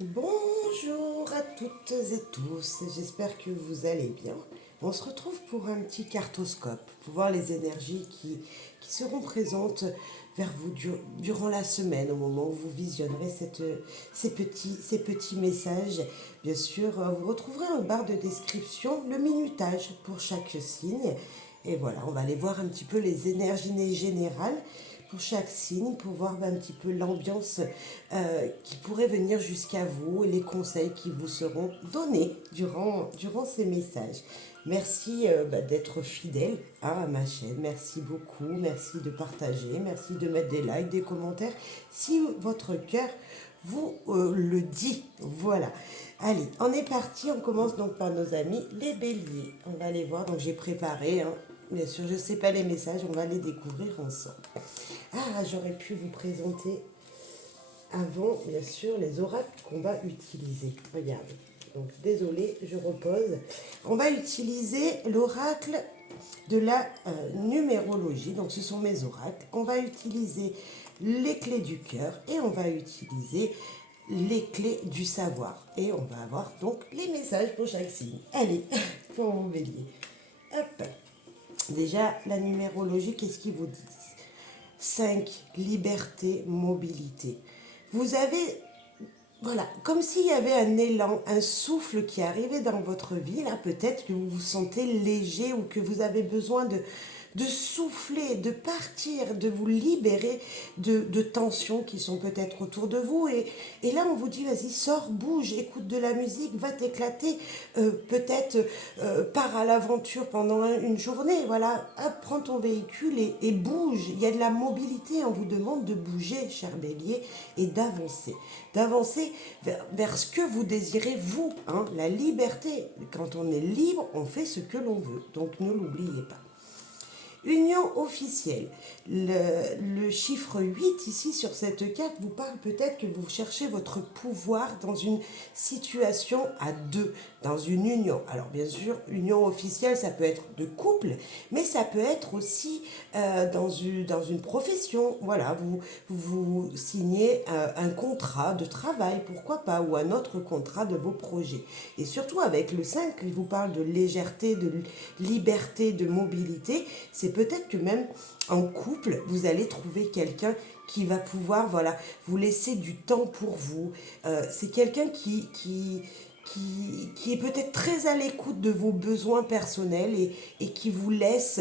Bonjour à toutes et tous, j'espère que vous allez bien. On se retrouve pour un petit cartoscope, pour voir les énergies qui seront présentes vers vous durant la semaine, au moment où vous visionnerez ces petits messages. Bien sûr, vous retrouverez en barre de description le minutage pour chaque signe. Et voilà, on va aller voir un petit peu les énergies générales pour chaque signe, pour voir un petit peu l'ambiance qui pourrait venir jusqu'à vous et les conseils qui vous seront donnés durant ces messages. Merci d'être fidèle à ma chaîne. Merci beaucoup. Merci de partager. Merci de mettre des likes, des commentaires. Si votre cœur vous le dit. Voilà. Allez, on est parti. On commence donc par nos amis les béliers. On va les voir. Donc j'ai préparé. Bien sûr, je ne sais pas les messages. On va les découvrir ensemble. Ah, j'aurais pu vous présenter avant, bien sûr, les oracles qu'on va utiliser. Regardez. Donc, désolé, je repose. On va utiliser l'oracle de la numérologie. Donc, ce sont mes oracles. On va utiliser les clés du cœur et on va utiliser les clés du savoir. Et on va avoir donc les messages pour chaque signe. Allez, pour mon bélier. Hop. Déjà, la numérologie, qu'est-ce qu'ils vous disent? 5. Liberté, mobilité. Vous avez, voilà, comme s'il y avait un élan, un souffle qui arrivait dans votre vie. Là, peut-être que vous vous sentez léger ou que vous avez besoin de souffler, de partir, de vous libérer de tensions qui sont peut-être autour de vous. Et là, on vous dit, vas-y, sors, bouge, écoute de la musique, va t'éclater, peut-être pars à l'aventure pendant une journée. Voilà, hop, prends ton véhicule et bouge. Il y a de la mobilité, on vous demande de bouger, cher bélier, et d'avancer. D'avancer vers ce que vous désirez, vous, hein, la liberté. Quand on est libre, on fait ce que l'on veut. Donc ne l'oubliez pas. Union officielle. Le chiffre 8 ici sur cette carte vous parle peut-être que vous cherchez votre pouvoir dans une situation à deux, dans une union. Alors bien sûr, union officielle, ça peut être de couple, mais ça peut être aussi dans une profession. Voilà, vous signez un contrat de travail, pourquoi pas, ou un autre contrat de vos projets. Et surtout avec le 5 qui vous parle de légèreté, de liberté, de mobilité, c'est peut-être que même en couple, vous allez trouver quelqu'un qui va pouvoir, voilà, vous laisser du temps pour vous. C'est quelqu'un qui est peut-être très à l'écoute de vos besoins personnels et qui vous laisse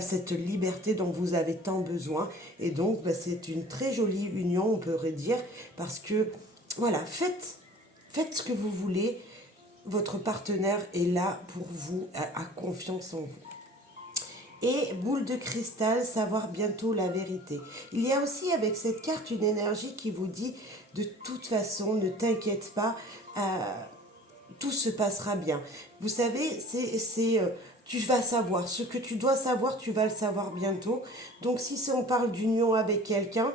cette liberté dont vous avez tant besoin. Et donc, c'est une très jolie union, on pourrait dire, parce que, voilà, faites ce que vous voulez. Votre partenaire est là pour vous, a confiance en vous. Et boule de cristal, savoir bientôt la vérité. Il y a aussi avec cette carte une énergie qui vous dit de toute façon, ne t'inquiète pas, tout se passera bien. Vous savez, tu vas savoir. Ce que tu dois savoir, tu vas le savoir bientôt. Donc si on parle d'union avec quelqu'un,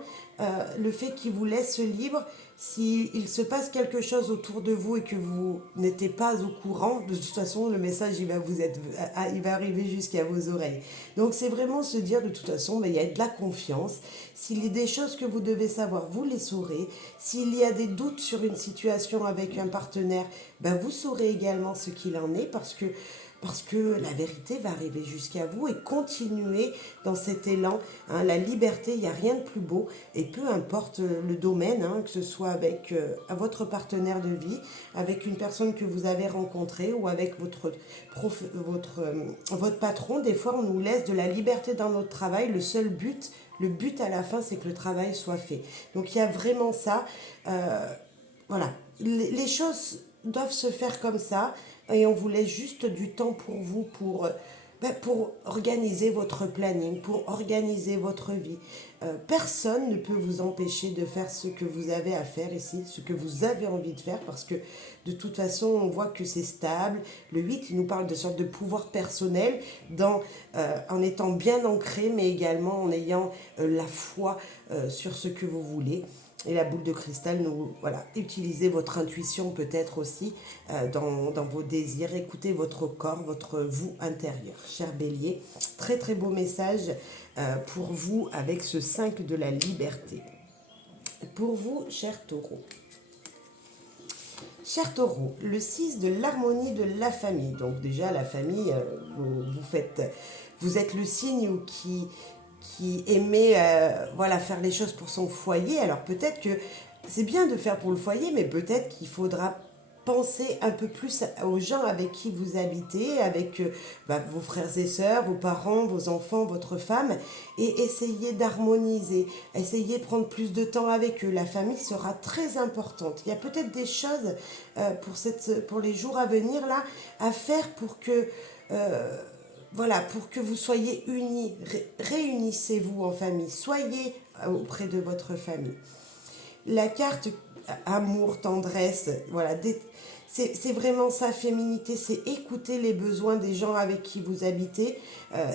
le fait qu'il vous laisse libre, s'il se passe quelque chose autour de vous et que vous n'êtes pas au courant, de toute façon, le message, il va arriver jusqu'à vos oreilles. Donc, c'est vraiment se dire, de toute façon, il y a de la confiance. S'il y a des choses que vous devez savoir, vous les saurez. S'il y a des doutes sur une situation avec un partenaire, vous saurez également ce qu'il en est parce que la vérité va arriver jusqu'à vous et continuer dans cet élan. Hein, la liberté, il n'y a rien de plus beau et peu importe le domaine, hein, que ce soit avec votre partenaire de vie, avec une personne que vous avez rencontrée ou avec votre patron, des fois on nous laisse de la liberté dans notre travail. Le but à la fin, c'est que le travail soit fait. Donc il y a vraiment ça. Voilà, les choses doivent se faire comme ça et on vous laisse juste du temps pour vous, pour organiser votre planning, pour organiser votre vie. Personne ne peut vous empêcher de faire ce que vous avez à faire ici, ce que vous avez envie de faire, parce que de toute façon, on voit que c'est stable. Le 8, il nous parle de sorte de pouvoir personnel en étant bien ancré, mais également en ayant la foi sur ce que vous voulez. Et la boule de cristal, voilà, utilisez votre intuition peut-être aussi dans vos désirs. Écoutez votre corps, votre vous intérieur. Cher bélier, très très beau message pour vous avec ce 5 de la liberté. Pour vous, cher taureau. Cher Taureau, le 6 de l'harmonie de la famille. Donc déjà, la famille, vous êtes le signe qui aimait voilà, faire les choses pour son foyer. Alors peut-être que c'est bien de faire pour le foyer, mais peut-être qu'il faudra penser un peu plus aux gens avec qui vous habitez, avec vos frères et sœurs, vos parents, vos enfants, votre femme, et essayer d'harmoniser, essayer de prendre plus de temps avec eux. La famille sera très importante. Il y a peut-être des choses pour les jours à venir là à faire pour que voilà, pour que vous soyez unis. Réunissez-vous en famille, soyez auprès de votre famille. La carte amour, tendresse, voilà, c'est vraiment ça, féminité, c'est écouter les besoins des gens avec qui vous habitez,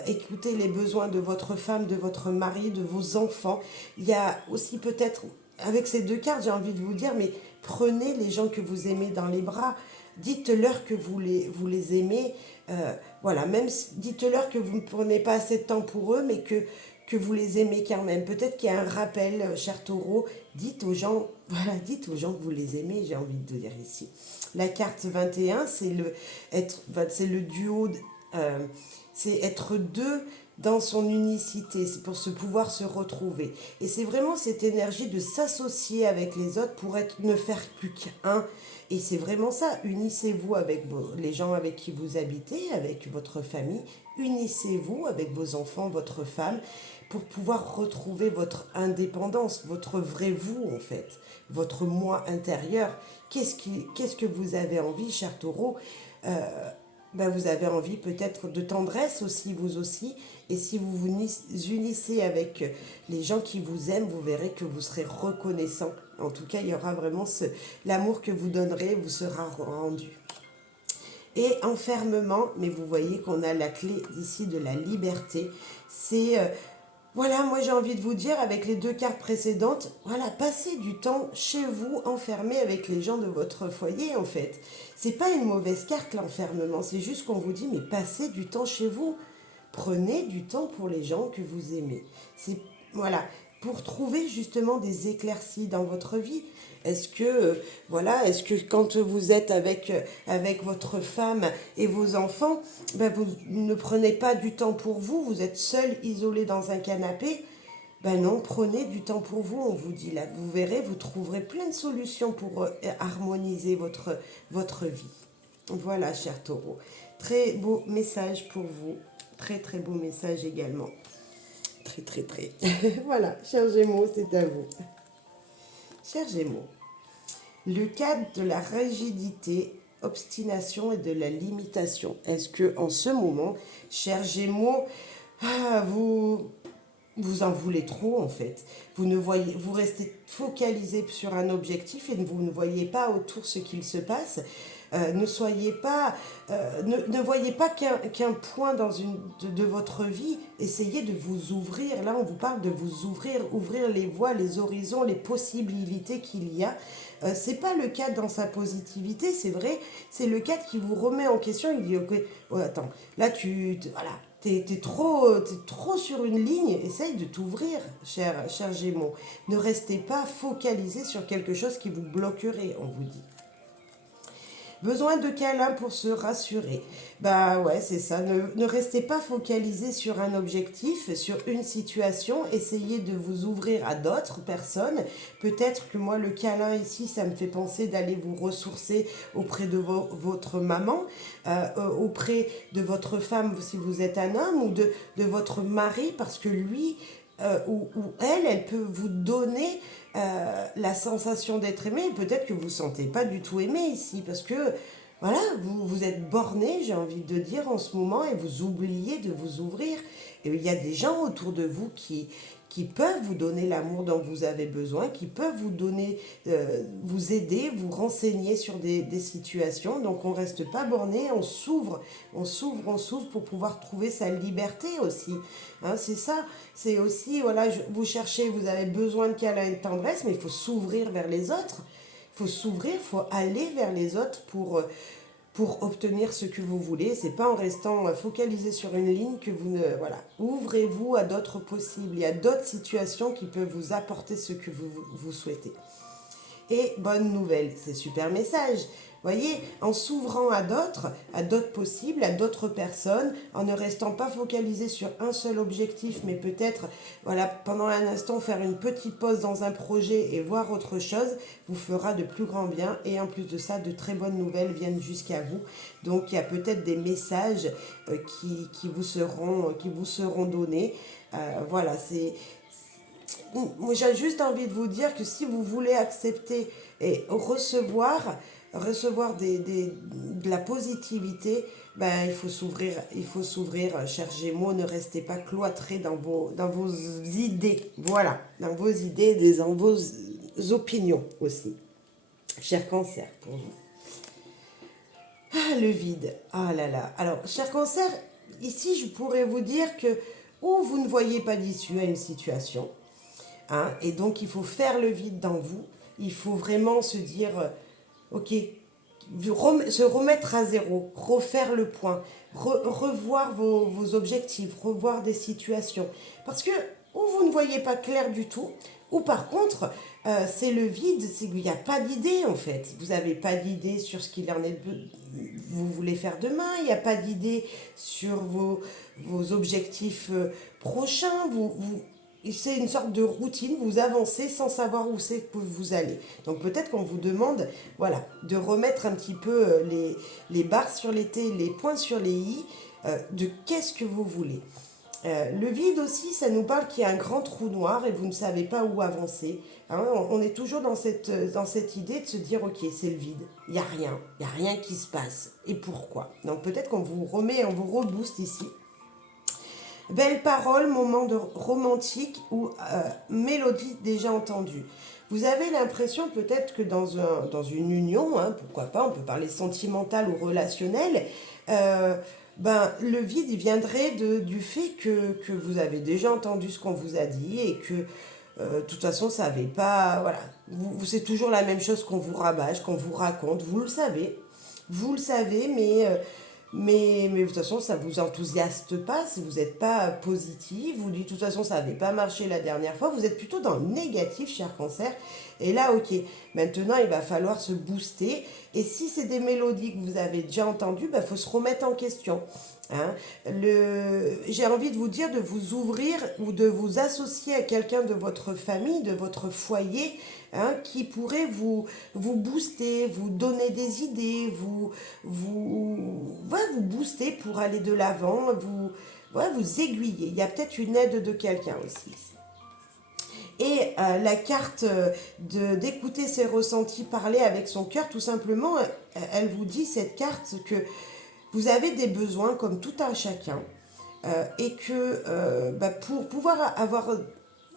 écouter les besoins de votre femme, de votre mari, de vos enfants. Il y a aussi peut-être, avec ces deux cartes, j'ai envie de vous dire, mais prenez les gens que vous aimez dans les bras, dites-leur que vous les aimez, voilà, même dites-leur que vous ne prenez pas assez de temps pour eux, mais que vous les aimez quand même. Peut-être qu'il y a un rappel, cher Taureau, dites aux gens, voilà, dites aux gens que vous les aimez, j'ai envie de dire ici. La carte 21, c'est le duo, c'est être deux dans son unicité, c'est pour pouvoir se retrouver. Et c'est vraiment cette énergie de s'associer avec les autres pour ne faire plus qu'un. Et c'est vraiment ça, unissez-vous avec les gens avec qui vous habitez, avec votre famille, unissez-vous avec vos enfants, votre femme, pour pouvoir retrouver votre indépendance, votre vrai vous en fait, votre moi intérieur. Qu'est-ce que vous avez envie, cher Taureau? Vous avez envie peut-être de tendresse aussi, vous aussi. Et si vous vous unissez avec les gens qui vous aiment, vous verrez que vous serez reconnaissant. En tout cas, il y aura vraiment l'amour que vous donnerez vous sera rendu. Et enfermement, mais vous voyez qu'on a la clé d'ici de la liberté. C'est voilà, moi j'ai envie de vous dire, avec les deux cartes précédentes, voilà, passez du temps chez vous, enfermé avec les gens de votre foyer, en fait. C'est pas une mauvaise carte, l'enfermement, c'est juste qu'on vous dit, mais passez du temps chez vous. Prenez du temps pour les gens que vous aimez. C'est, voilà, pour trouver justement des éclaircies dans votre vie. Est-ce que quand vous êtes avec votre femme et vos enfants, vous ne prenez pas du temps pour vous, vous êtes seul, isolé dans un canapé? Ben non, prenez du temps pour vous, on vous dit là. Vous verrez, vous trouverez plein de solutions pour harmoniser votre vie. Voilà, cher Taureau. Très beau message pour vous. Très, très beau message également. Très, très, très. Voilà, cher Gémeaux, c'est à vous. Cher Gémeaux, le cadre de la rigidité, obstination et de la limitation. Est-ce que en ce moment, cher Gémeaux, vous en voulez trop en fait. Vous restez focalisé sur un objectif et vous ne voyez pas autour ce qu'il se passe. Ne voyez pas qu'un point de votre vie. Essayez de vous ouvrir. Là, on vous parle de vous ouvrir les voies, les horizons, les possibilités qu'il y a. C'est pas le cadre dans sa positivité, c'est vrai. C'est le cadre qui vous remet en question. Il dit ok, oh, attends, là voilà. T'es trop sur une ligne, essaye de t'ouvrir, cher Gémeaux. Ne restez pas focalisé sur quelque chose qui vous bloquerait, on vous dit. Besoin de câlin pour se rassurer. Bah ouais, c'est ça. Ne restez pas focalisé sur un objectif, sur une situation. Essayez de vous ouvrir à d'autres personnes. Peut-être que moi, le câlin ici, ça me fait penser d'aller vous ressourcer auprès de votre maman, auprès de votre femme si vous êtes un homme, ou de votre mari, parce que lui ou elle peut vous donner la sensation d'être aimé. Peut-être que vous ne vous sentez pas du tout aimé ici, parce que voilà, vous êtes borné, j'ai envie de dire, en ce moment, et vous oubliez de vous ouvrir. Et il y a des gens autour de vous qui peuvent vous donner l'amour dont vous avez besoin, qui peuvent vous donner, vous aider, vous renseigner sur des situations. Donc on ne reste pas borné, on s'ouvre pour pouvoir trouver sa liberté aussi. Hein, c'est ça, c'est aussi, voilà, vous cherchez, vous avez besoin de câlin et de tendresse, mais il faut s'ouvrir vers les autres. Il faut s'ouvrir, il faut aller vers les autres pour obtenir ce que vous voulez. C'est pas en restant focalisé sur une ligne que vous ne... Voilà. Ouvrez-vous à d'autres possibles. Il y a d'autres situations qui peuvent vous apporter ce que vous souhaitez. Et bonne nouvelle, c'est super message. Voyez, en s'ouvrant à d'autres possibles, à d'autres personnes, en ne restant pas focalisé sur un seul objectif, mais peut-être, voilà, pendant un instant, faire une petite pause dans un projet et voir autre chose, vous fera de plus grand bien. Et en plus de ça, de très bonnes nouvelles viennent jusqu'à vous. Donc, il y a peut-être des messages qui vous seront donnés. Voilà, moi, j'ai juste envie de vous dire que si vous voulez accepter et recevoir de la positivité, ben, il faut s'ouvrir, cher Gémeaux, ne restez pas cloîtrés dans vos idées, voilà, dans vos idées, dans vos opinions aussi, cher Cancer, pour vous. Ah, le vide, ah là là, alors, cher Cancer, ici, je pourrais vous dire que, ou vous ne voyez pas d'issue à une situation, hein, et donc il faut faire le vide dans vous, il faut vraiment se dire, ok, se remettre à zéro, refaire le point, revoir vos objectifs, revoir des situations. Parce que ou vous ne voyez pas clair du tout, ou par contre, c'est le vide, c'est qu'il n'y a pas d'idée en fait. Vous n'avez pas d'idée sur ce qu'il en est vous voulez faire demain, il n'y a pas d'idée sur vos objectifs prochains, c'est une sorte de routine, vous avancez sans savoir où c'est que vous allez. Donc peut-être qu'on vous demande, voilà, de remettre un petit peu les barres sur les T, les points sur les I, de qu'est-ce que vous voulez. Le vide aussi, ça nous parle qu'il y a un grand trou noir et vous ne savez pas où avancer. Hein, on est toujours dans cette idée de se dire, ok, c'est le vide, il n'y a rien qui se passe. Et pourquoi? Donc peut-être qu'on vous remet, on vous rebooste ici. Belle parole, moment de romantique ou mélodie déjà entendue. Vous avez l'impression peut-être que dans une union, hein, pourquoi pas, on peut parler sentimental ou relationnel, ben, le vide il viendrait du fait que vous avez déjà entendu ce qu'on vous a dit et que de toute façon ça n'avait pas... Voilà, c'est toujours la même chose qu'on vous rabâche, qu'on vous raconte, vous le savez, mais de toute façon, ça ne vous enthousiaste pas si vous n'êtes pas positif. Vous dites, de toute façon, ça n'avait pas marché la dernière fois. Vous êtes plutôt dans le négatif, cher Cancer. Et là, ok, maintenant, il va falloir se booster. Et si c'est des mélodies que vous avez déjà entendues, il faut se remettre en question. Hein. J'ai envie de vous dire de vous ouvrir ou de vous associer à quelqu'un de votre famille, de votre foyer, hein, qui pourrait vous booster, vous donner des idées, vous booster pour aller de l'avant, vous aiguiller. Il y a peut-être une aide de quelqu'un aussi. Et la carte d'écouter ses ressentis, parler avec son cœur, tout simplement, elle vous dit, cette carte, que vous avez des besoins comme tout un chacun et que pour pouvoir avoir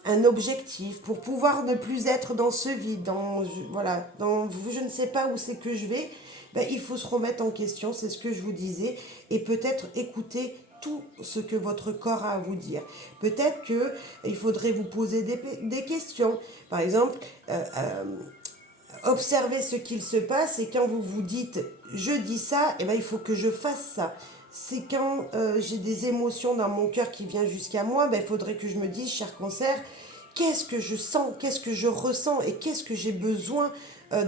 un objectif, pour pouvoir ne plus être dans ce vide, dans je ne sais pas où c'est que je vais, il faut se remettre en question, c'est ce que je vous disais, et peut-être écouter tout ce que votre corps a à vous dire. Peut-être qu'il faudrait vous poser des questions. Par exemple, observez ce qu'il se passe et quand vous vous dites je dis ça, il faut que je fasse ça. C'est quand j'ai des émotions dans mon cœur qui viennent jusqu'à moi, il faudrait que je me dise, cher Cancer, qu'est-ce que je sens, qu'est-ce que je ressens et qu'est-ce que j'ai besoin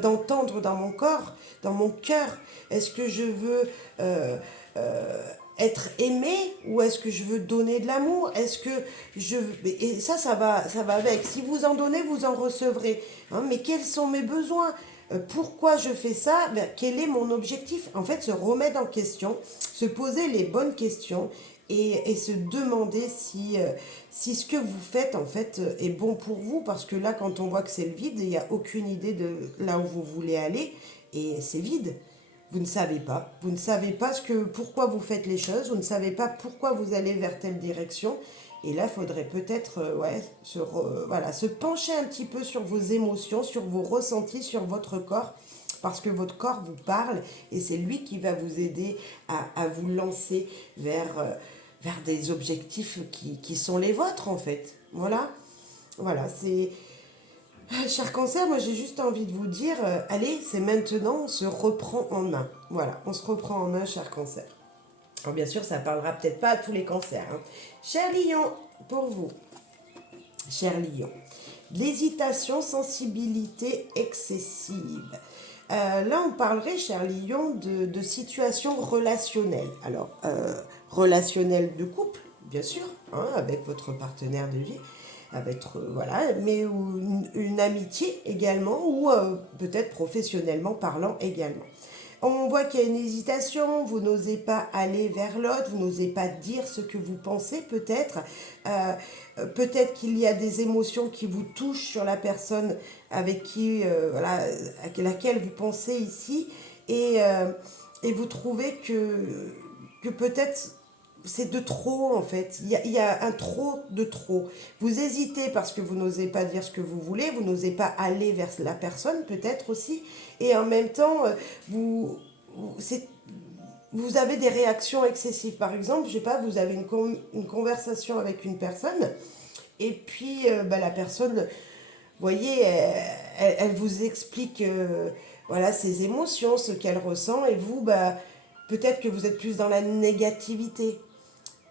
d'entendre dans mon corps, dans mon cœur. Est-ce que je veux être aimé ou est-ce que je veux donner de l'amour? Est-ce que je... Et ça va avec. Si vous en donnez, vous en recevrez. Hein, mais quels sont mes besoins? Pourquoi je fais ça? Quel est mon objectif? En fait, se remettre en question, se poser les bonnes questions et se demander si ce que vous faites, en fait, est bon pour vous. Parce que là, quand on voit que c'est le vide, il n'y a aucune idée de là où vous voulez aller et c'est vide. Vous ne savez pas. Vous ne savez pas pourquoi vous faites les choses. Vous ne savez pas pourquoi vous allez vers telle direction. Et là, il faudrait peut-être se pencher un petit peu sur vos émotions, sur vos ressentis, sur votre corps. Parce que votre corps vous parle et c'est lui qui va vous aider à vous lancer vers des objectifs qui sont les vôtres, en fait. Voilà, c'est... Cher Cancer, moi j'ai juste envie de vous dire, allez, c'est maintenant, on se reprend en main. Voilà, on se reprend en main, cher Cancer. Alors bien sûr, ça parlera peut-être pas à tous les cancers. Hein. Cher Lion, pour vous, cher Lion, l'hésitation, sensibilité excessive. Là, on parlerait, cher Lion, de situations relationnelles. Alors, relationnelles de couple, bien sûr, hein, avec votre partenaire de vie, avec, voilà, mais une amitié également, ou peut-être professionnellement parlant également. On voit qu'il y a une hésitation, vous n'osez pas aller vers l'autre, vous n'osez pas dire ce que vous pensez peut-être. Peut-être qu'il y a des émotions qui vous touchent sur la personne avec qui, voilà, à laquelle vous pensez ici. Et, euh, et vous trouvez que peut-être c'est de trop en fait. Il y a un trop de trop. Vous hésitez parce que vous n'osez pas dire ce que vous voulez, vous n'osez pas aller vers la personne peut-être aussi. Et en même temps, vous, c'est, vous avez des réactions excessives. Par exemple, je sais pas, vous avez une conversation avec une personne et puis bah, la personne, vous voyez, elle vous explique voilà, ses émotions, ce qu'elle ressent et vous, bah, peut-être que vous êtes plus dans la négativité.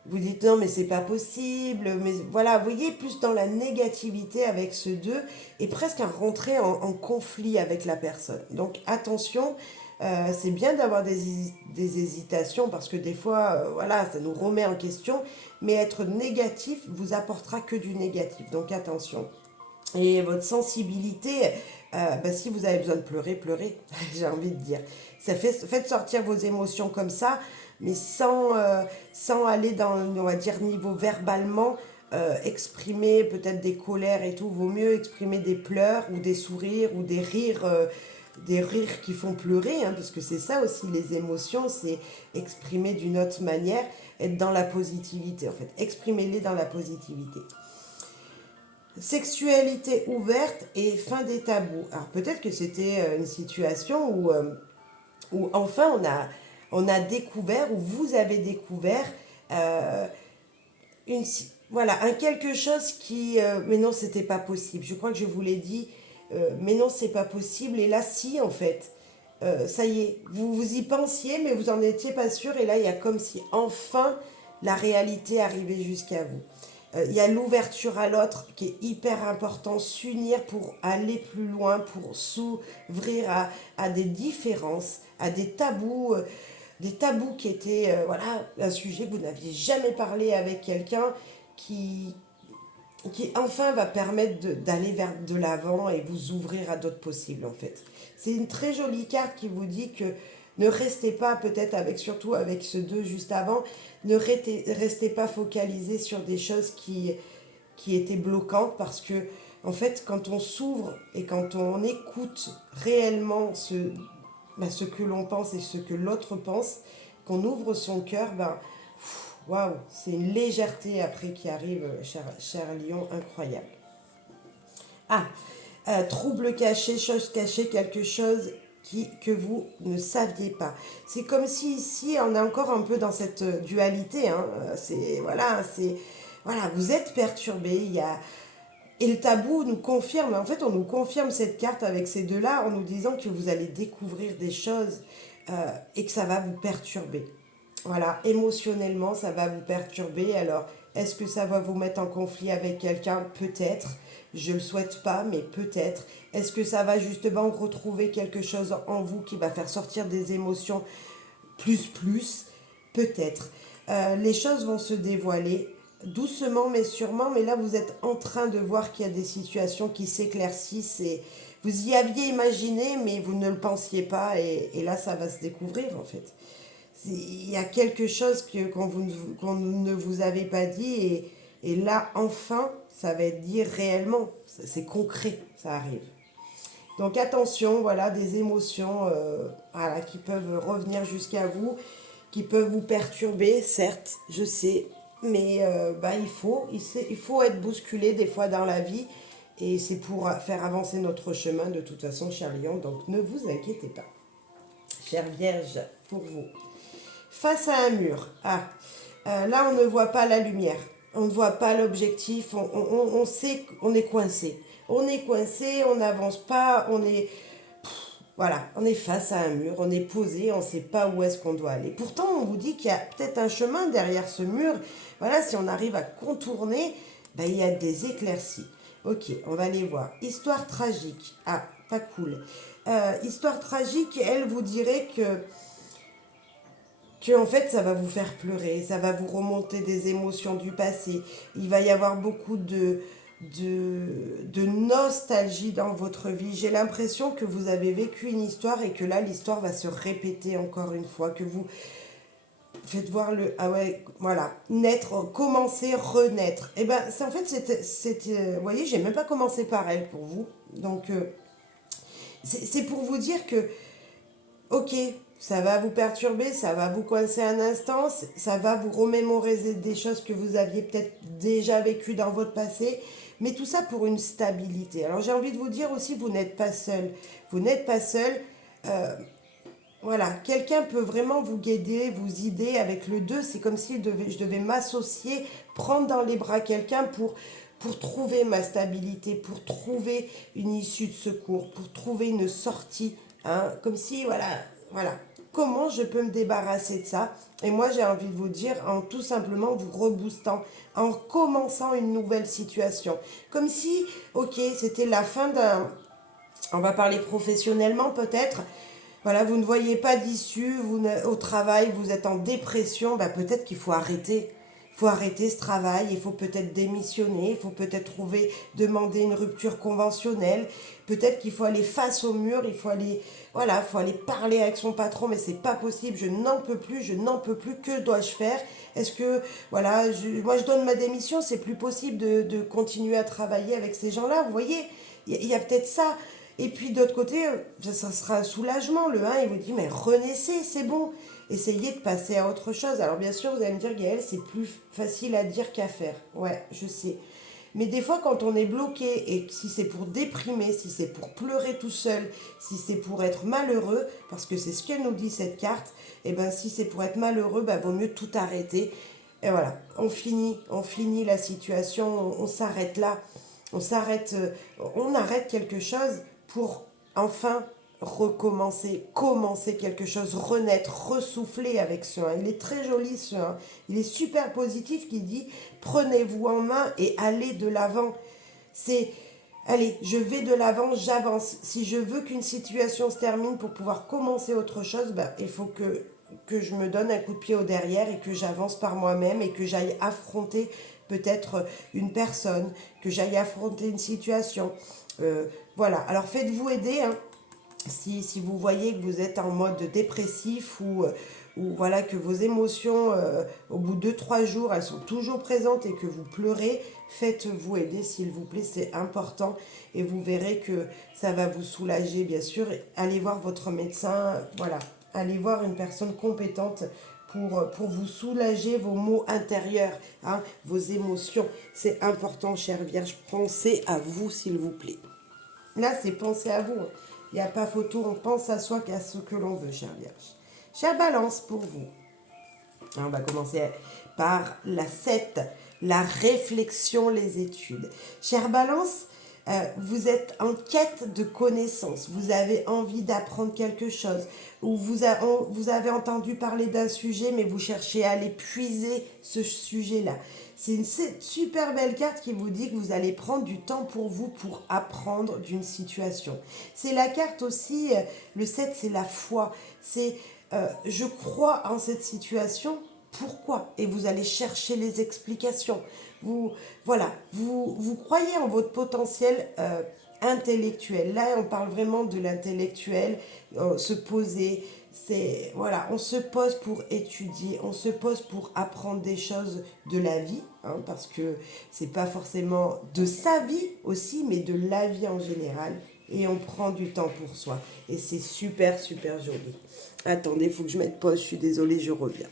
Vous dites non, mais c'est pas possible, mais voilà, vous voyez, plus dans la négativité avec ce deux et presque à rentrer en conflit avec la personne. Donc attention, c'est bien d'avoir des hésitations parce que des fois, voilà, ça nous remet en question, mais être négatif vous apportera que du négatif. Donc attention. Et votre sensibilité, bah, si vous avez besoin de pleurer, pleurez, j'ai envie de dire. Faites sortir vos émotions comme ça, mais sans aller dans, on va dire, niveau verbalement, exprimer peut-être des colères et tout. Vaut mieux exprimer des pleurs ou des sourires ou des rires qui font pleurer, hein, parce que c'est ça aussi les émotions, c'est exprimer d'une autre manière, être dans la positivité en fait. Exprimez-les dans la positivité. Sexualité ouverte et fin des tabous. Alors peut-être que c'était une situation où enfin on a découvert, ou vous avez découvert euh, une, voilà, un quelque chose qui... mais non, c'était pas possible. Je crois que je vous l'ai dit, mais non, c'est pas possible. Et là, si, en fait, ça y est, vous y pensiez, mais vous n'en étiez pas sûr. Et là, il y a comme si enfin la réalité arrivait jusqu'à vous. Il y a l'ouverture à l'autre qui est hyper important, s'unir pour aller plus loin, pour s'ouvrir à des différences, à des tabous qui étaient, voilà, un sujet que vous n'aviez jamais parlé avec quelqu'un qui, qui enfin va permettre d'aller vers de l'avant et vous ouvrir à d'autres possibles en fait. C'est une très jolie carte qui vous dit que ne restez pas peut-être avec, surtout avec ce 2 juste avant, ne restez pas focalisé sur des choses qui étaient bloquantes parce que en fait quand on s'ouvre et quand on écoute réellement ce que l'on pense et ce que l'autre pense, qu'on ouvre son cœur, ben waouh, c'est une légèreté après qui arrive, cher Lion, incroyable. Ah, trouble caché, chose cachée, quelque chose que vous ne saviez pas. C'est comme si ici, on est encore un peu dans cette dualité. Hein. Voilà, vous êtes perturbé. Et le tabou nous confirme, en fait, on nous confirme cette carte avec ces deux-là en nous disant que vous allez découvrir des choses et que ça va vous perturber. Voilà, émotionnellement, ça va vous perturber. Alors, est-ce que ça va vous mettre en conflit avec quelqu'un? Peut-être. Je ne le souhaite pas, mais peut-être. Est-ce que ça va justement retrouver quelque chose en vous qui va faire sortir des émotions plus? Peut-être. Les choses vont se dévoiler doucement mais sûrement, mais là vous êtes en train de voir qu'il y a des situations qui s'éclaircissent et vous y aviez imaginé mais vous ne le pensiez pas et là ça va se découvrir en fait. Il y a quelque chose qu'on ne vous avait pas dit et là enfin ça va être dit réellement, c'est concret, ça arrive. Donc attention, voilà, des émotions voilà, qui peuvent revenir jusqu'à vous, qui peuvent vous perturber, certes, je sais, mais bah, il faut être bousculé des fois dans la vie, et c'est pour faire avancer notre chemin de toute façon, cher Lion, donc ne vous inquiétez pas. Chère Vierge, pour vous. Face à un mur, là on ne voit pas la lumière, on ne voit pas l'objectif, on sait qu'on est coincé. On est coincé, on n'avance pas, voilà, on est face à un mur, on est posé, on ne sait pas où est-ce qu'on doit aller. Pourtant, on vous dit qu'il y a peut-être un chemin derrière ce mur. Voilà, si on arrive à contourner, ben, il y a des éclaircies. Ok, on va aller voir. Histoire tragique. Ah, pas cool. Histoire tragique, elle vous dirait que en fait ça va vous faire pleurer, ça va vous remonter des émotions du passé. Il va y avoir beaucoup de nostalgie dans votre vie. J'ai l'impression que vous avez vécu une histoire et que là l'histoire va se répéter encore une fois, que vous faites voir le... Ah ouais, voilà, naître, commencer, renaître. Et ben c'est en fait, vous voyez, j'ai même pas commencé par elle pour vous. Donc c'est pour vous dire que ok, ça va vous perturber, ça va vous coincer un instant, ça va vous remémorer des choses que vous aviez peut-être déjà vécues dans votre passé, mais tout ça pour une stabilité. Alors j'ai envie de vous dire aussi, vous n'êtes pas seul. Vous n'êtes pas seul. Euh, voilà, quelqu'un peut vraiment vous guider, vous aider avec le 2. C'est comme si je devais m'associer, prendre dans les bras quelqu'un pour trouver ma stabilité, pour trouver une issue de secours, pour trouver une sortie. Hein, comme si, voilà, comment je peux me débarrasser de ça? Et moi, j'ai envie de vous dire, en tout simplement vous reboostant, en commençant une nouvelle situation. Comme si, ok, c'était la fin d'un... On va parler professionnellement peut-être. Voilà, vous ne voyez pas d'issue, au travail, vous êtes en dépression, bah, peut-être qu'il faut arrêter. Il faut arrêter ce travail, il faut peut-être démissionner, il faut peut-être demander une rupture conventionnelle, peut-être qu'il faut aller face au mur, il faut aller, voilà, faut aller parler avec son patron, mais c'est pas possible, je n'en peux plus, que dois-je faire? Est-ce que, voilà, moi je donne ma démission, c'est plus possible de continuer à travailler avec ces gens-là, vous voyez, il y a peut-être ça. Et puis d'autre côté, ça sera un soulagement. Le 1, il vous dit, mais renaissez, c'est bon. Essayez de passer à autre chose. Alors bien sûr, vous allez me dire, Gaëlle, c'est plus facile à dire qu'à faire. Ouais, je sais. Mais des fois, quand on est bloqué, et si c'est pour déprimer, si c'est pour pleurer tout seul, si c'est pour être malheureux, parce que c'est ce qu'elle nous dit cette carte, et ben si c'est pour être malheureux, ben, vaut mieux tout arrêter. Et voilà, on finit la situation, on s'arrête là, on arrête quelque chose pour enfin recommencer, commencer quelque chose, renaître, ressouffler avec ce 1. Il est très joli ce 1. Il est super positif qui dit prenez-vous en main et allez de l'avant. C'est allez, je vais de l'avant, j'avance. Si je veux qu'une situation se termine pour pouvoir commencer autre chose, ben, il faut que je me donne un coup de pied au derrière et que j'avance par moi-même et que j'aille affronter peut-être une personne, que j'aille affronter une situation. Voilà, alors faites-vous aider, hein. Si vous voyez que vous êtes en mode dépressif ou voilà, que vos émotions, au bout de 2 3 jours, elles sont toujours présentes et que vous pleurez, faites-vous aider s'il vous plaît, c'est important et vous verrez que ça va vous soulager bien sûr. Allez voir votre médecin, voilà, allez voir une personne compétente pour vous soulager vos maux intérieurs, hein, vos émotions. C'est important, chère Vierge, pensez à vous s'il vous plaît. Là, c'est penser à vous. Il n'y a pas photo, on pense à soi qu'à ce que l'on veut, chère Vierge. Chère Balance, pour vous. On va commencer par la 7, la réflexion, les études. Chère Balance, vous êtes en quête de connaissances, vous avez envie d'apprendre quelque chose, ou vous avez entendu parler d'un sujet, mais vous cherchez à aller puiser ce sujet-là. C'est une super belle carte qui vous dit que vous allez prendre du temps pour vous pour apprendre d'une situation. C'est la carte aussi, le 7, c'est la foi. C'est je crois en cette situation, pourquoi? Et vous allez chercher les explications. Vous croyez en votre potentiel intellectuel. Là, on parle vraiment de l'intellectuel, se poser. Voilà, on se pose pour étudier, on se pose pour apprendre des choses de la vie, hein, parce que c'est pas forcément de sa vie aussi, mais de la vie en général. Et on prend du temps pour soi. Et c'est super, super joli. Attendez, il faut que je mette pause, je suis désolée, je reviens.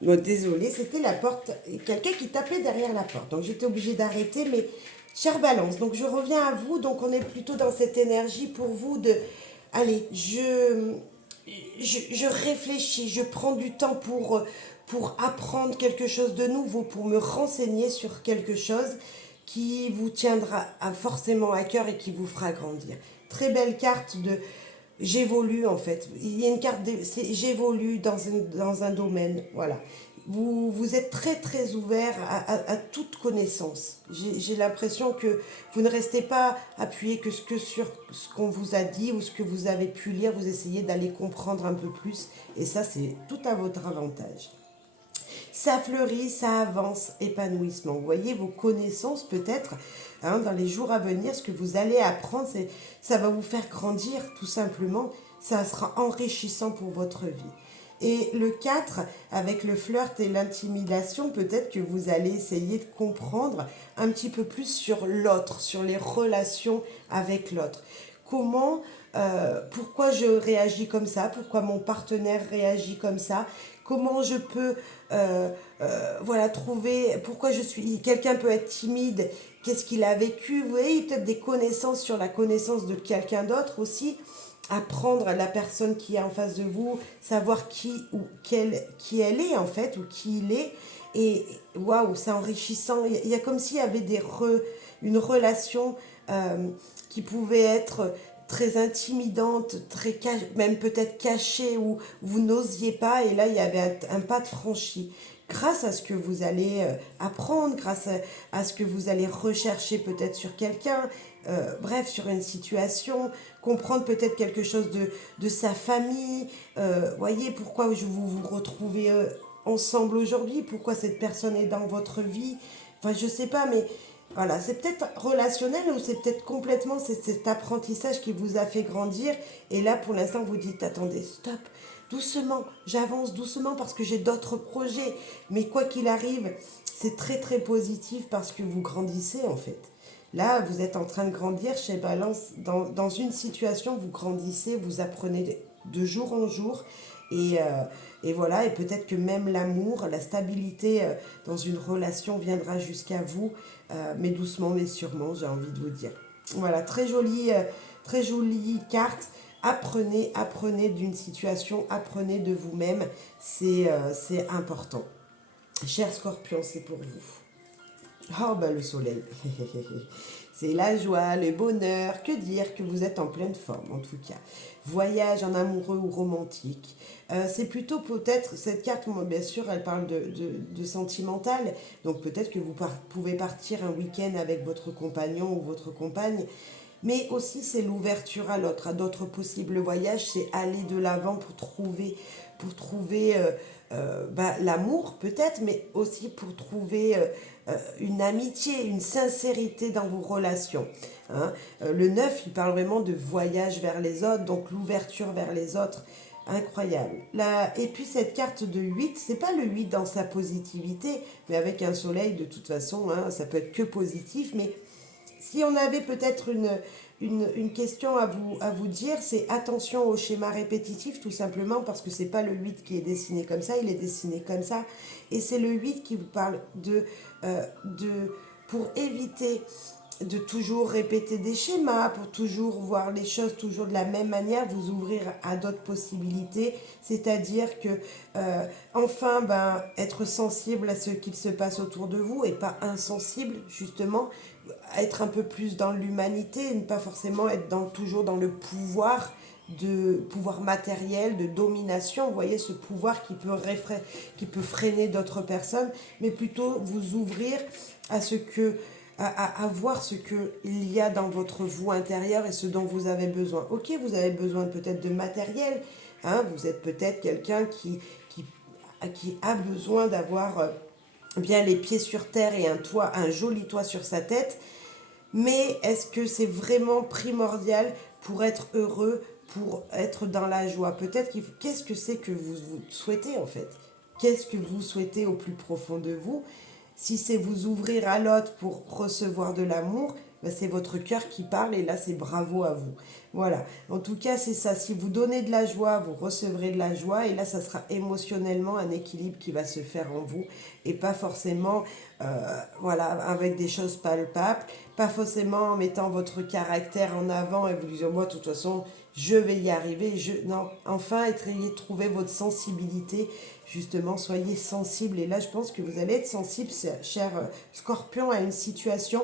Bon, désolée, c'était la porte, quelqu'un qui tapait derrière la porte. Donc j'étais obligée d'arrêter, mais chère Balance, donc je reviens à vous, donc on est plutôt dans cette énergie pour vous de... Allez, je réfléchis, je prends du temps pour apprendre quelque chose de nouveau, pour me renseigner sur quelque chose qui vous tiendra forcément à cœur et qui vous fera grandir. Très belle carte de... J'évolue en fait. Il y a une carte, j'évolue dans un domaine, voilà. vous êtes très très ouvert à toute connaissance. J'ai l'impression que vous ne restez pas appuyé que sur ce qu'on vous a dit ou ce que vous avez pu lire, vous essayez d'aller comprendre un peu plus et ça c'est tout à votre avantage. Ça fleurit, ça avance, épanouissement. Vous voyez vos connaissances peut-être dans les jours à venir, ce que vous allez apprendre, ça va vous faire grandir tout simplement. Ça sera enrichissant pour votre vie. Et le 4 avec le flirt et l'intimidation, peut-être que vous allez essayer de comprendre un petit peu plus sur l'autre, sur les relations avec l'autre. Comment, pourquoi je réagis comme ça, pourquoi mon partenaire réagit comme ça, comment je peux voilà, trouver, pourquoi je suis, quelqu'un peut être timide, qu'est-ce qu'il a vécu, vous voyez, peut-être des connaissances sur la connaissance de quelqu'un d'autre aussi, apprendre la personne qui est en face de vous, savoir qui elle est en fait, ou qui il est, et waouh, c'est enrichissant, il y a comme s'il y avait une relation qui pouvait être très intimidante, même peut-être cachée, où vous n'osiez pas, et là il y avait un pas de franchi. Grâce à ce que vous allez apprendre, grâce à ce que vous allez rechercher peut-être sur quelqu'un, bref, sur une situation, comprendre peut-être quelque chose de sa famille, voyez pourquoi vous vous retrouvez ensemble aujourd'hui, pourquoi cette personne est dans votre vie, enfin je sais pas, mais voilà, c'est peut-être relationnel ou c'est peut-être complètement cet apprentissage qui vous a fait grandir. Et là, pour l'instant, vous dites, attendez, stop, doucement, j'avance doucement parce que j'ai d'autres projets. Mais quoi qu'il arrive, c'est très très positif parce que vous grandissez en fait. Là, vous êtes en train de grandir chez Balance. Dans une situation, vous grandissez, vous apprenez de jour en jour. Et voilà, et peut-être que même l'amour, la stabilité dans une relation viendra jusqu'à vous, mais doucement, mais sûrement, j'ai envie de vous dire. Voilà, très jolie carte. Apprenez d'une situation, apprenez de vous-même, c'est important. Cher Scorpion, c'est pour vous. Oh, bah le soleil. C'est la joie, le bonheur. Que dire que vous êtes en pleine forme, en tout cas. Voyage en amoureux ou romantique. C'est plutôt peut-être, cette carte, moi, bien sûr, elle parle de sentimental. Donc peut-être que vous pouvez partir un week-end avec votre compagnon ou votre compagne. Mais aussi, c'est l'ouverture à l'autre, à d'autres possibles voyages. C'est aller de l'avant pour trouver l'amour peut-être, mais aussi pour trouver une amitié, une sincérité dans vos relations. Hein. Le 9, il parle vraiment de voyage vers les autres, donc l'ouverture vers les autres. Incroyable. Et puis cette carte de 8, c'est pas le 8 dans sa positivité, mais avec un soleil de toute façon, hein, ça peut être que positif, mais si on avait peut-être une question à vous dire, c'est attention au schéma répétitif, tout simplement parce que c'est pas le 8 qui est dessiné comme ça, il est dessiné comme ça. Et c'est le 8 qui vous parle pour éviter de toujours répéter des schémas, pour toujours voir les choses toujours de la même manière, vous ouvrir à d'autres possibilités, c'est-à-dire que enfin être sensible à ce qu'il se passe autour de vous et pas insensible justement, être un peu plus dans l'humanité, ne pas forcément être toujours dans le pouvoir matériel, de domination, vous voyez ce pouvoir qui peut freiner d'autres personnes, mais plutôt vous ouvrir à ce que à voir ce qu'il y a dans votre vous intérieur et ce dont vous avez besoin. Ok, vous avez besoin peut-être de matériel, hein, vous êtes peut-être quelqu'un qui a besoin d'avoir bien les pieds sur terre et un joli toit sur sa tête, mais est-ce que c'est vraiment primordial pour être heureux, pour être dans la joie? Peut-être qu'est-ce que c'est que vous souhaitez en fait? Qu'est-ce que vous souhaitez au plus profond de vous? Si c'est vous ouvrir à l'autre pour recevoir de l'amour, c'est votre cœur qui parle et là c'est bravo à vous. Voilà, en tout cas c'est ça, si vous donnez de la joie, vous recevrez de la joie et là ça sera émotionnellement un équilibre qui va se faire en vous et pas forcément voilà, avec des choses palpables, pas forcément en mettant votre caractère en avant et vous disant moi de toute façon je vais y arriver, non, enfin essayez de trouver votre sensibilité, justement soyez sensible et là je pense que vous allez être sensible, cher Scorpion, à une situation.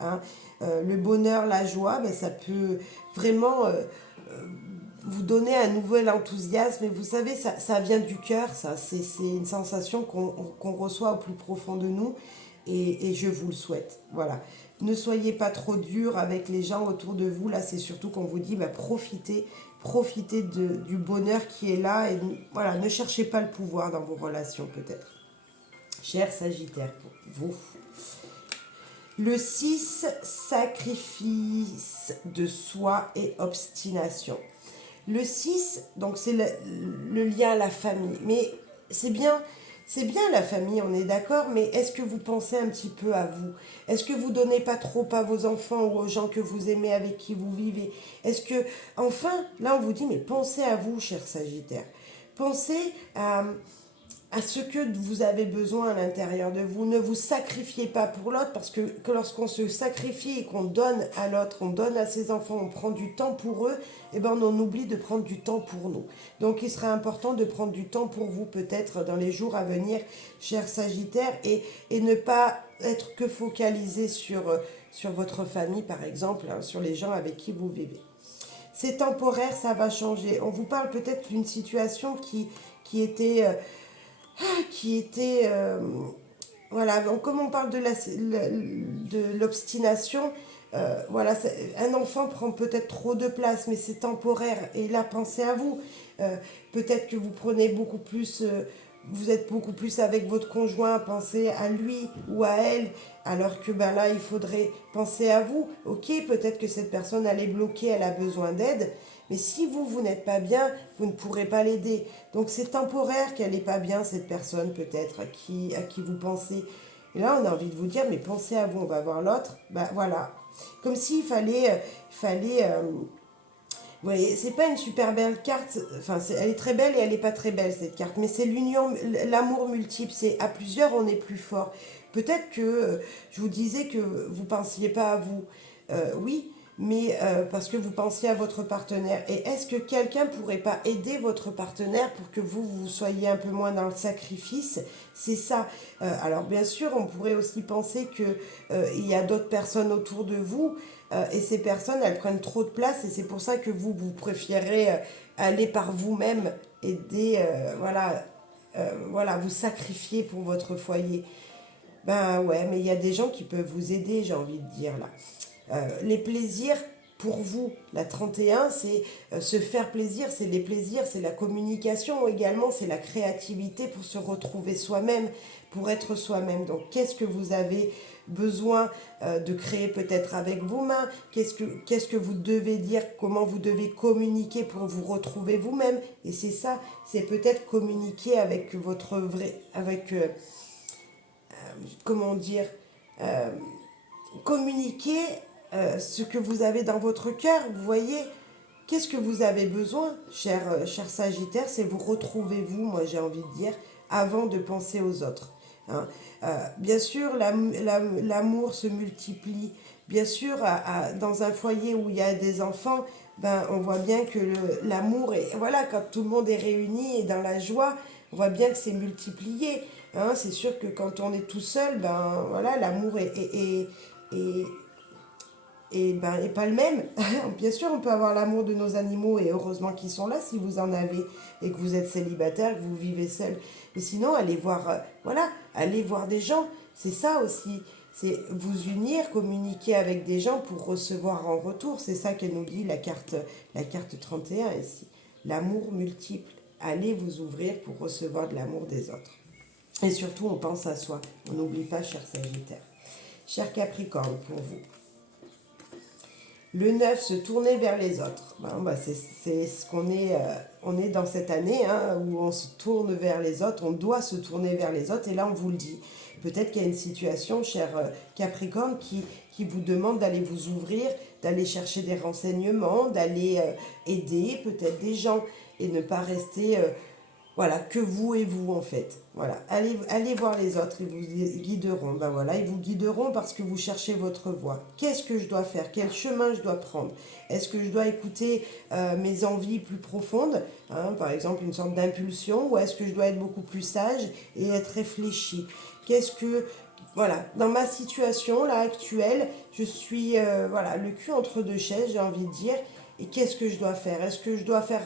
Hein. Le bonheur, la joie, ça peut vraiment vous donner un nouvel enthousiasme. Et vous savez, ça vient du cœur, ça. C'est une sensation qu'on reçoit au plus profond de nous. Et je vous le souhaite. Voilà. Ne soyez pas trop dur avec les gens autour de vous. Là, c'est surtout qu'on vous dit, bah, profitez du bonheur qui est là. Et voilà, ne cherchez pas le pouvoir dans vos relations, peut-être. Cher Sagittaire, pour vous. Le 6, sacrifice de soi et obstination. Le 6, donc c'est le lien à la famille. Mais c'est bien la famille, on est d'accord, mais est-ce que vous pensez un petit peu à vous? Est-ce que vous donnez pas trop à vos enfants ou aux gens que vous aimez, avec qui vous vivez? Est-ce que, enfin, là on vous dit, mais pensez à vous, cher Sagittaire. Pensez à ce que vous avez besoin à l'intérieur de vous. Ne vous sacrifiez pas pour l'autre, parce que lorsqu'on se sacrifie et qu'on donne à l'autre, on donne à ses enfants, on prend du temps pour eux, et ben on oublie de prendre du temps pour nous. Donc il serait important de prendre du temps pour vous peut-être dans les jours à venir, cher Sagittaire, et ne pas être que focalisé sur votre famille par exemple, hein, sur les gens avec qui vous vivez. C'est temporaire, ça va changer. On vous parle peut-être d'une situation qui était voilà, donc comme on parle de l'obstination, voilà, un enfant prend peut-être trop de place, mais c'est temporaire. Et là, pensez à vous. Peut-être que vous prenez beaucoup plus, vous êtes beaucoup plus avec votre conjoint, pensez à lui ou à elle, alors que ben là, il faudrait penser à vous. Ok, peut-être que cette personne, elle est bloquée, elle a besoin d'aide, mais si vous n'êtes pas bien, vous ne pourrez pas l'aider. Donc c'est temporaire qu'elle n'est pas bien, cette personne peut-être, à qui vous pensez. Et là, on a envie de vous dire, mais pensez à vous, on va voir l'autre. Ben voilà. Comme s'il fallait vous voyez, c'est pas une super belle carte, enfin, elle est très belle et elle est pas très belle cette carte, mais c'est l'union, l'amour multiple, c'est à plusieurs on est plus fort. Peut-être que je vous disais que vous pensiez pas à vous, oui, mais parce que vous pensiez à votre partenaire. Et est-ce que quelqu'un pourrait pas aider votre partenaire pour que vous soyez un peu moins dans le sacrifice? C'est ça. Alors bien sûr, on pourrait aussi penser que il y a d'autres personnes autour de vous. Et ces personnes, elles prennent trop de place et c'est pour ça que vous préférez aller par vous-même, aider, voilà, vous sacrifier pour votre foyer. Ben ouais, mais il y a des gens qui peuvent vous aider, j'ai envie de dire là. Les plaisirs, pour vous, la 31, c'est se faire plaisir, c'est les plaisirs, c'est la communication également, c'est la créativité pour se retrouver soi-même, pour être soi-même. Donc, qu'est-ce que vous avez besoin de créer peut-être avec vos mains? Qu'est-ce que vous devez dire? Comment vous devez communiquer pour vous retrouver vous-même? Et c'est ça, c'est peut-être communiquer avec votre vrai, avec, comment dire, euh, communiquer ce que vous avez dans votre cœur. Vous voyez, qu'est-ce que vous avez besoin, cher Sagittaire? C'est vous retrouver vous, moi j'ai envie de dire, avant de penser aux autres. Hein. Bien sûr, l'amour se multiplie. Bien sûr, dans un foyer où il y a des enfants, ben, on voit bien que l'amour est... Voilà, quand tout le monde est réuni et dans la joie, on voit bien que c'est multiplié. Hein. C'est sûr que quand on est tout seul, ben, voilà, l'amour est, et pas le même. Bien sûr, on peut avoir l'amour de nos animaux et heureusement qu'ils sont là si vous en avez et que vous êtes célibataire, que vous vivez seul. Mais sinon, allez voir, voilà, allez voir des gens. C'est ça aussi. C'est vous unir, communiquer avec des gens pour recevoir en retour. C'est ça qu'elle nous dit, la carte 31 ici. L'amour multiple. Allez vous ouvrir pour recevoir de l'amour des autres. Et surtout, on pense à soi. On n'oublie pas, cher Sagittaire. Cher Capricorne, pour vous. Le 9, se tourner vers les autres. Ben, c'est ce qu'on est, on est dans cette année hein, où on se tourne vers les autres, on doit se tourner vers les autres. Et là, on vous le dit. Peut-être qu'il y a une situation, cher Capricorne, qui vous demande d'aller vous ouvrir, d'aller chercher des renseignements, d'aller aider peut-être des gens et ne pas rester... voilà, que vous et vous en fait. Voilà, allez voir les autres, ils vous guideront. Ben voilà, ils vous guideront parce que vous cherchez votre voie. Qu'est-ce que je dois faire? Quel chemin je dois prendre? Est-ce que je dois écouter mes envies plus profondes, hein, par exemple une sorte d'impulsion, ou est-ce que je dois être beaucoup plus sage et être réfléchi? Qu'est-ce que... Voilà, dans ma situation là actuelle, je suis voilà, le cul entre deux chaises, j'ai envie de dire. Et qu'est-ce que je dois faire? Est-ce que je dois faire,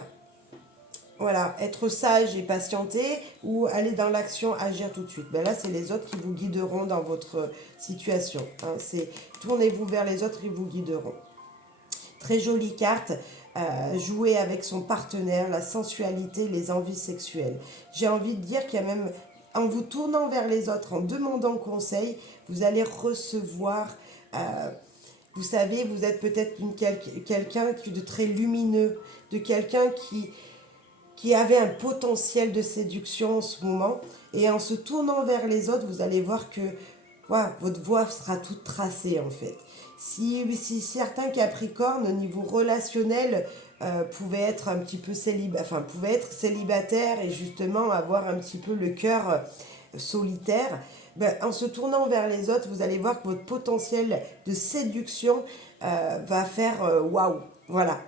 voilà, être sage et patienter ou aller dans l'action, agir tout de suite? Ben là, c'est les autres qui vous guideront dans votre situation, hein. C'est tournez-vous vers les autres, ils vous guideront. Très jolie carte. Jouer avec son partenaire, la sensualité, les envies sexuelles. J'ai envie de dire qu'il y a même, en vous tournant vers les autres, en demandant conseil, vous allez recevoir, vous savez, vous êtes peut-être quelqu'un de très lumineux, de quelqu'un qui avait un potentiel de séduction en ce moment. Et en se tournant vers les autres, vous allez voir que ouais, votre voie sera toute tracée en fait. Si certains Capricornes au niveau relationnel pouvaient être un petit peu pouvaient être célibataires et justement avoir un petit peu le cœur solitaire, ben, en se tournant vers les autres, vous allez voir que votre potentiel de séduction va faire waouh. Voilà,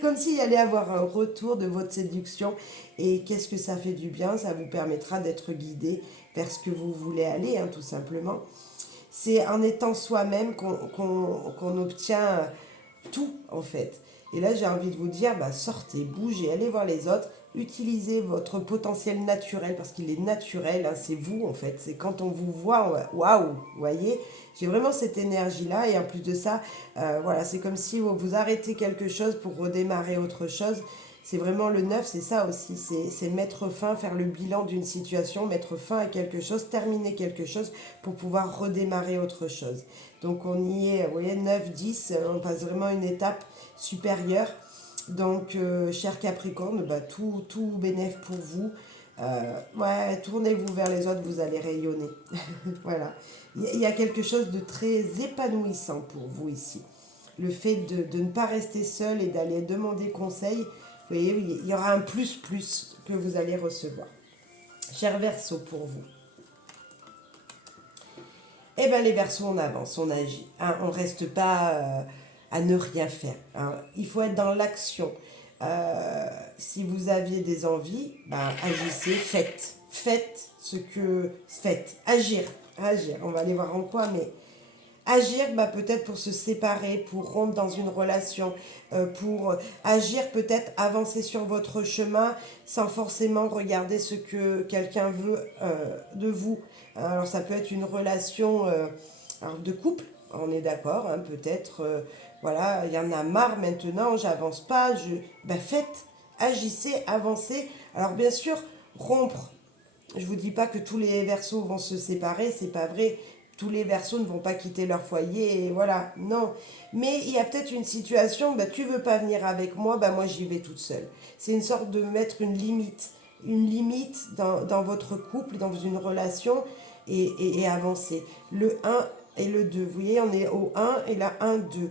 comme s'il allait avoir un retour de votre séduction. Et qu'est-ce que ça fait du bien? Ça vous permettra d'être guidé vers ce que vous voulez aller, hein, tout simplement. C'est en étant soi-même qu'on obtient tout, en fait. Et là, j'ai envie de vous dire, bah, sortez, bougez, allez voir les autres, utilisez votre potentiel naturel, parce qu'il est naturel, hein, c'est vous, en fait. C'est quand on vous voit, waouh, vous voyez, j'ai vraiment cette énergie-là, et en plus de ça, voilà, c'est comme si vous arrêtez quelque chose pour redémarrer autre chose. C'est vraiment le neuf, c'est ça aussi, c'est mettre fin, faire le bilan d'une situation, mettre fin à quelque chose, terminer quelque chose pour pouvoir redémarrer autre chose. Donc on y est, vous voyez, 9, 10, on passe vraiment une étape supérieure. Donc, cher Capricorne, bah, tout bénéf pour vous. Ouais, tournez-vous vers les autres, vous allez rayonner. Voilà. Il y a quelque chose de très épanouissant pour vous ici. Le fait de ne pas rester seul et d'aller demander conseil, vous voyez, il y aura un plus que vous allez recevoir. Cher Verseau, pour vous. Eh bien, les Verseaux, on avance, on agit, hein. On ne reste pas à ne rien faire, hein. Il faut être dans l'action. Si vous aviez des envies, ben, agissez, faites. Faites ce que... Faites. Agir. Agir. On va aller voir en quoi, mais... Agir, bah, peut-être pour se séparer, pour rompre dans une relation, pour agir, peut-être avancer sur votre chemin sans forcément regarder ce que quelqu'un veut de vous. Alors ça peut être une relation alors de couple, on est d'accord, hein, peut-être, voilà, il y en a marre maintenant, j'avance pas, ben faites, agissez, avancez. Alors bien sûr, rompre, je vous dis pas que tous les Verseaux vont se séparer, c'est pas vrai. Tous les Verseaux ne vont pas quitter leur foyer, et voilà, non. Mais il y a peut-être une situation, bah, tu veux pas venir avec moi, bah, moi j'y vais toute seule. C'est une sorte de mettre une limite dans votre couple, dans une relation, et avancer. Le un et le 2, vous voyez, on est au un et là 1, 2.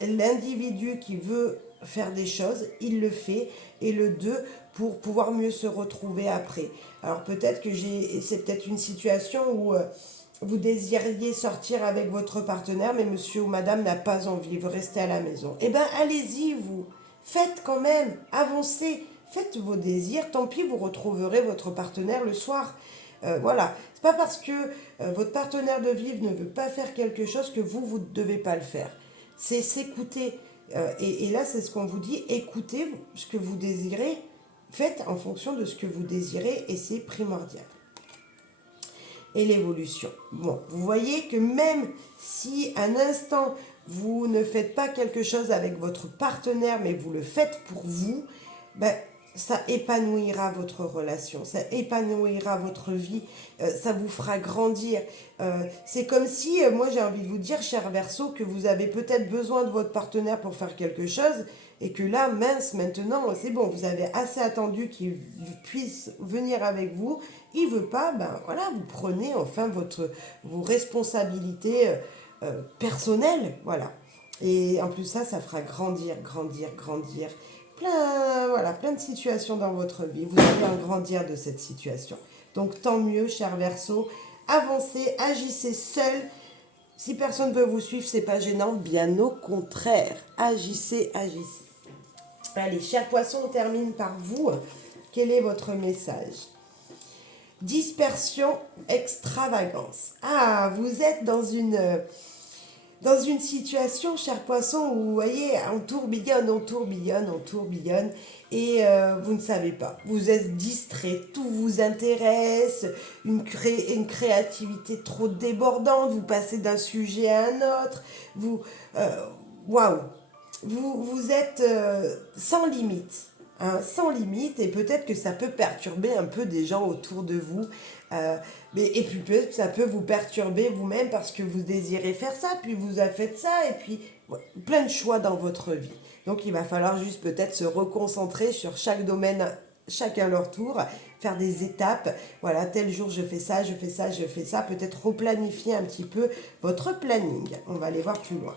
L'individu qui veut faire des choses, il le fait, et le 2 pour pouvoir mieux se retrouver après. Alors peut-être que c'est peut-être une situation où vous désiriez sortir avec votre partenaire, mais monsieur ou madame n'a pas envie, vous restez à la maison. Eh bien, allez-y, vous. Faites quand même, avancez, faites vos désirs, tant pis, vous retrouverez votre partenaire le soir. Voilà, c'est pas parce que votre partenaire de vie ne veut pas faire quelque chose que vous ne devez pas le faire. C'est s'écouter. Et là, c'est ce qu'on vous dit, écoutez ce que vous désirez, faites en fonction de ce que vous désirez, et c'est primordial. Et l'évolution. Bon, vous voyez que même si un instant vous ne faites pas quelque chose avec votre partenaire, mais vous le faites pour vous, ben, ça épanouira votre relation, ça épanouira votre vie, ça vous fera grandir. C'est comme si, moi j'ai envie de vous dire, cher Verseau, que vous avez peut-être besoin de votre partenaire pour faire quelque chose, et que là, mince, maintenant, c'est bon, vous avez assez attendu qu'il puisse venir avec vous, il veut pas, ben voilà, vous prenez enfin vos responsabilités personnelles, voilà. Et en plus ça fera grandir, grandir, grandir. Plein de situations dans votre vie. Vous allez en grandir de cette situation. Donc tant mieux, cher Verseau. Avancez, agissez seul. Si personne ne veut vous suivre, c'est pas gênant. Bien au contraire. Agissez, agissez. Allez, cher Poisson, on termine par vous. Quel est votre message? Dispersion, extravagance. Ah, vous êtes dans dans une situation, cher poisson, où vous voyez, on tourbillonne, on tourbillonne, on tourbillonne, et vous ne savez pas. Vous êtes distrait, tout vous intéresse, une créativité trop débordante, vous passez d'un sujet à un autre, vous, waouh, vous êtes sans limite. Hein, sans limite, et peut-être que ça peut perturber un peu des gens autour de vous, euh, et puis peut-être que ça peut vous perturber vous-même parce que vous désirez faire ça, puis vous avez fait ça, et puis ouais, plein de choix dans votre vie. Donc il va falloir juste peut-être se reconcentrer sur chaque domaine, chacun leur tour, faire des étapes. Voilà, tel jour je fais ça, je fais ça, je fais ça. Peut-être replanifier un petit peu votre planning. On va aller voir plus loin.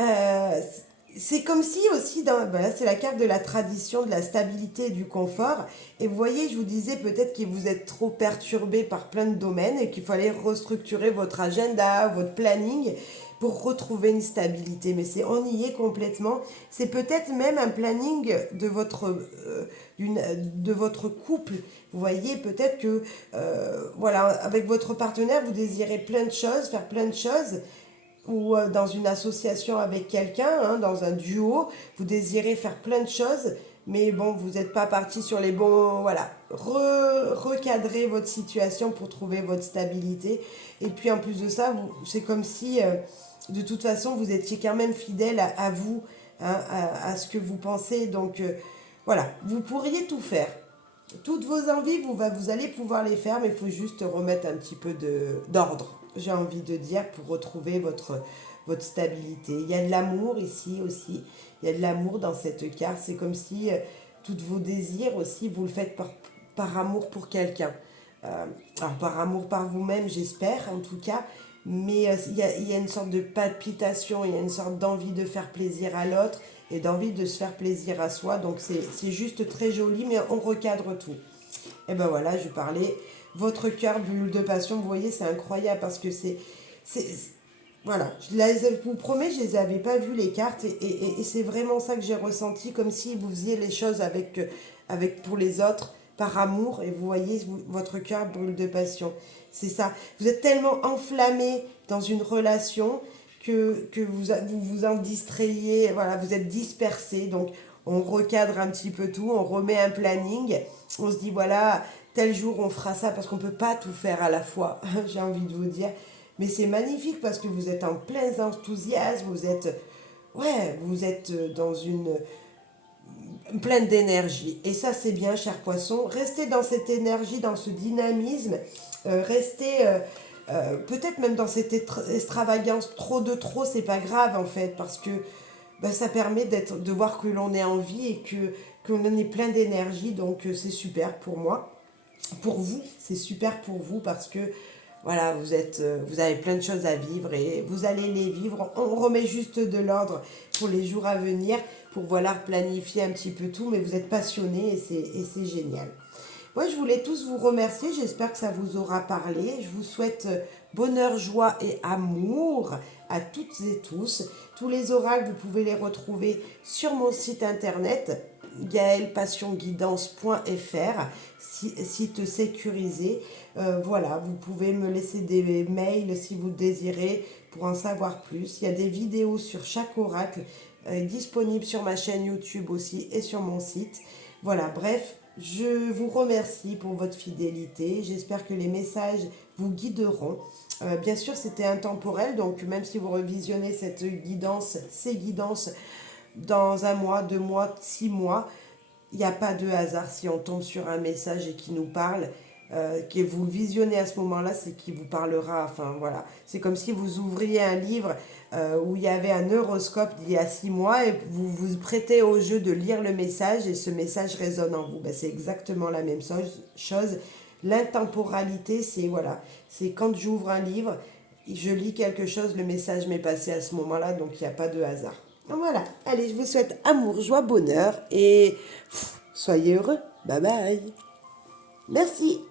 Euh, c'est comme si aussi, voilà, c'est la carte de la tradition, de la stabilité et du confort. Et vous voyez, je vous disais peut-être que vous êtes trop perturbé par plein de domaines et qu'il fallait restructurer votre agenda, votre planning pour retrouver une stabilité. Mais on y est complètement. C'est peut-être même un planning de votre couple. Vous voyez, peut-être que, voilà, avec votre partenaire, vous désirez plein de choses, faire plein de choses, ou dans une association avec quelqu'un, hein, dans un duo, vous désirez faire plein de choses, mais bon, vous n'êtes pas parti sur les bons... Voilà, recadrer votre situation pour trouver votre stabilité. Et puis en plus de ça, c'est comme si, de toute façon, vous étiez quand même fidèle à vous, hein, à ce que vous pensez. Donc voilà, vous pourriez tout faire. Toutes vos envies, vous allez pouvoir les faire, mais il faut juste remettre un petit peu d'ordre, j'ai envie de dire, pour retrouver votre stabilité. Il y a de l'amour ici aussi, il y a de l'amour dans cette carte. C'est comme si tous vos désirs aussi, vous le faites par amour pour quelqu'un. Alors par amour par vous-même, j'espère en tout cas, mais il y a une sorte de palpitation, il y a une sorte d'envie de faire plaisir à l'autre et d'envie de se faire plaisir à soi. Donc c'est juste très joli, mais on recadre tout. Et ben voilà, je parlais, votre cœur, bulle de passion, vous voyez, c'est incroyable parce que c'est voilà, je vous promets, je les avais pas vues les cartes et c'est vraiment ça que j'ai ressenti, comme si vous faisiez les choses avec pour les autres, par amour, et vous voyez, votre cœur brûle de passion. C'est ça. Vous êtes tellement enflammé dans une relation que vous en distrayez, voilà, vous êtes dispersé. Donc, on recadre un petit peu tout, on remet un planning, on se dit, voilà, tel jour on fera ça, parce qu'on ne peut pas tout faire à la fois, j'ai envie de vous dire. Mais c'est magnifique parce que vous êtes en plein enthousiasme, vous êtes dans une pleine d'énergie. Et ça, c'est bien, cher poisson. Restez dans cette énergie, dans ce dynamisme. Restez peut-être même dans cette extravagance. Trop de trop, c'est pas grave en fait, parce que ben, ça permet de voir que l'on est en vie et qu'on en est plein d'énergie. Donc, c'est super pour moi. Pour vous, c'est super pour vous parce que voilà, vous avez plein de choses à vivre et vous allez les vivre. On remet juste de l'ordre pour les jours à venir, pour voilà planifier un petit peu tout, mais vous êtes passionnés et c'est génial. Moi, je voulais tous vous remercier. J'espère que ça vous aura parlé. Je vous souhaite bonheur, joie et amour à toutes et tous. Tous les oracles, vous pouvez les retrouver sur mon site internet gaelpassionguidance.fr, site sécurisé. Voilà, vous pouvez me laisser des mails si vous le désirez pour en savoir plus. Il y a des vidéos sur chaque oracle disponibles sur ma chaîne YouTube aussi et sur mon site. Voilà, bref, je vous remercie pour votre fidélité. J'espère que les messages vous guideront. Bien sûr, c'était intemporel, donc même si vous revisionnez ces guidances dans 1 mois, 2 mois, 6 mois, il n'y a pas de hasard. Si on tombe sur un message et qui nous parle, que vous le visionnez à ce moment-là, c'est qui vous parlera. Enfin voilà, c'est comme si vous ouvriez un livre où il y avait un horoscope d'il y a 6 mois et vous vous prêtez au jeu de lire le message et ce message résonne en vous. Ben, c'est exactement la même chose. L'intemporalité, c'est voilà, c'est quand j'ouvre un livre, je lis quelque chose, le message m'est passé à ce moment-là, donc il n'y a pas de hasard. Voilà, allez, je vous souhaite amour, joie, bonheur et soyez heureux. Bye bye. Merci.